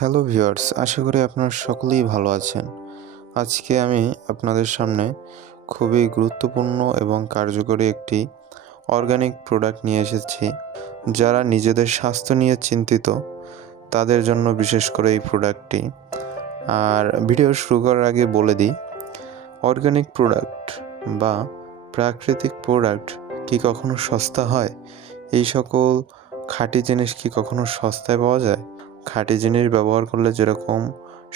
Hello viewers, আশা করি আপনারা সকলেই ভালো আছেন। আজকে আমি আপনাদের সামনে খুবই গুরুত্বপূর্ণ এবং কার্যকরী একটি অর্গানিক প্রোডাক্ট নিয়ে এসেছি। যারা নিজেদের স্বাস্থ্য নিয়ে চিন্তিত, তাদের জন্য বিশেষ করে এই প্রোডাক্টটি আর ভিডিও শুরু করার আগে বলে দিই অর্গানিক প্রোডাক্ট বা প্রাকৃতিক প্রোডাক্ট কি কখনো সস্তা হয়? এই সকল খাঁটি জিনিস কি কখনো সস্তায় পাওয়া যায়? খাঁটি জিনিস ব্যবহার করলে যেরকম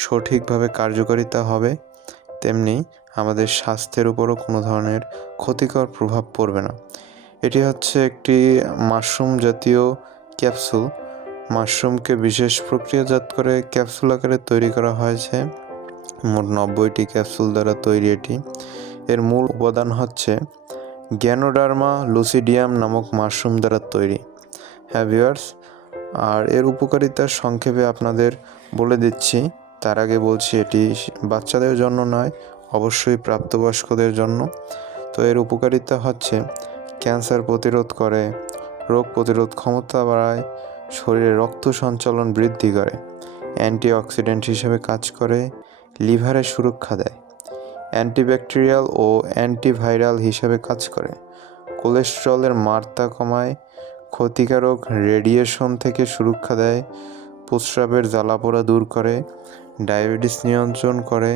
সঠিকভাবে কার্যকারিতা হবে, তেমনি আমাদের স্বাস্থ্যের উপরও কোনো ধরনের ক্ষতিকর প্রভাব পড়বে না। এটি হচ্ছে একটি মাশরুম জাতীয় ক্যাপসুল। মাশরুমকে বিশেষ প্রক্রিয়াজাত করে ক্যাপসুল আকারে তৈরি করা হয়েছে। মোট নব্বইটি ক্যাপসুল দ্বারা তৈরি এটি। এর মূল উপাদান হচ্ছে গ্যানোডার্মা লুসিডিয়াম নামক মাশরুম দ্বারা তৈরি। হ্যাঁ ভিউয়ার্স আর এর উপকারিতা সংক্ষেপে আপনাদের বলে দিচ্ছি। তার আগে বলছি, এটি বাচ্চাদের জন্য নয়, অবশ্যই প্রাপ্তবয়স্কদের জন্য। তো এর উপকারিতা হচ্ছে, ক্যান্সার প্রতিরোধ করে, রোগ প্রতিরোধ ক্ষমতা বাড়ায়, শরীরে রক্ত সঞ্চালন বৃদ্ধি করে, অ্যান্টিঅক্সিডেন্ট হিসেবে কাজ করে, লিভারে সুরক্ষা দেয়, অ্যান্টিব্যাকটেরিয়াল ও অ্যান্টিভাইরাল হিসেবে কাজ করে, কোলেস্ট্রলের মাত্রা কমায় ক্ষতিকারক রেডিয়েশন থেকে সুরক্ষা দেয়, প্রস্রাবের জ্বালাপোড়া দূর করে, ডায়াবেটিস নিয়ন্ত্রণ করে,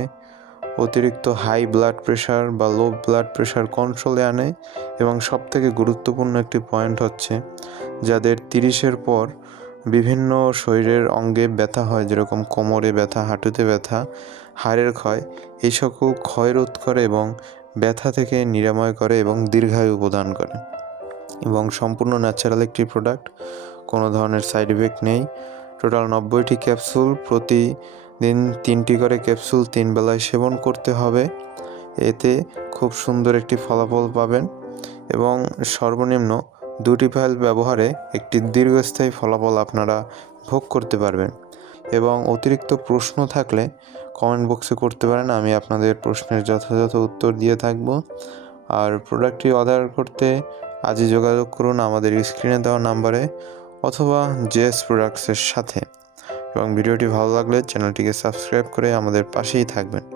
অতিরিক্ত হাই ব্লাড প্রেশার বা লো ব্লাড প্রেশার কন্ট্রোলে আনে এবং সবথেকে গুরুত্বপূর্ণ একটি পয়েন্ট হচ্ছে যাদের তিরিশের পর বিভিন্ন শরীরের অঙ্গে ব্যথা হয়, যেরকম কোমরে ব্যথা, হাঁটুতে ব্যথা, হাড়ের ক্ষয়, এই সকল ক্ষয় রোধ করে এবং ব্যথা থেকে নিরাময় করে এবং দীর্ঘায়ু প্রদান করে। এবং সম্পূর্ণ ন্যাচারাল একটি প্রোডাক্ট কোনো ধরনের সাইড এফেক্ট নেই। টোটাল নব্বইটি ক্যাপসুল প্রতিদিন তিনটি করে ক্যাপসুল তিন বেলায় সেবন করতে হবে। এতে খুব সুন্দর একটি ফলাফল পাবেন এবং সর্বনিম্ন দুটি ফাইল ব্যবহারে একটি দীর্ঘস্থায়ী ফলাফল আপনারা ভোগ করতে পারবেন। এবং অতিরিক্ত প্রশ্ন থাকলে কমেন্ট বক্সে করতে পারেন, আমি আপনাদের প্রশ্নের যথাযথ উত্তর দিয়ে থাকব। আর প্রোডাক্টটি অর্ডার করতে আজই যোগাযোগ করুন আমাদের স্ক্রিনে দেওয়া নাম্বারে অথবা জেএস প্রোডাক্টসের সাথে। এবং ভিডিওটি ভালো লাগলে চ্যানেলটিকে সাবস্ক্রাইব করে আমাদের পাশেই থাকবেন।